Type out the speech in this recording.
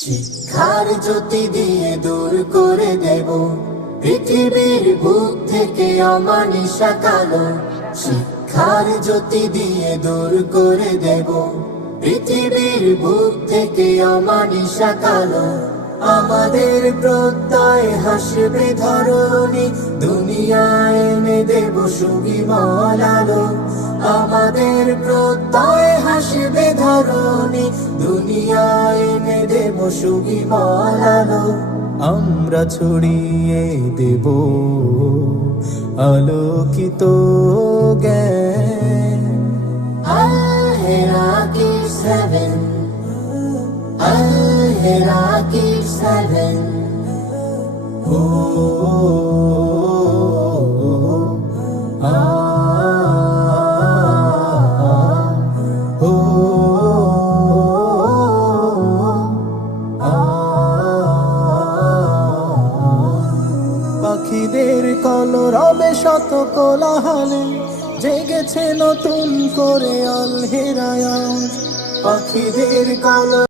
শিক্ষার জ্যোতি দিয়ে দূর করে দেব পৃথিবীর বুক থেকে অমানিসা কালো। শিক্ষার জ্যোতি দিয়ে দূর করে দেব পৃথিবীর বুক থেকে অমানিসা কালো। আমাদের প্রত্যয় হাসবে ধরণী, দুনিয়ায় এনে দেব সুবিমল আলো। আমাদের প্রত্যয় হাসবে ধরণী, দুনিয়ায় এনে দেব সুবিমল আলো। আমরা ছড়িয়ে দেব আলোকিত জ্ঞান। Al-Hiraqis Heaven, Al-Hiraqis Heaven. পাখিদের কলরবে শত কোলাহলে জেগেছে নতুন করে আল হেরায়াত। পাখিদের কলরবে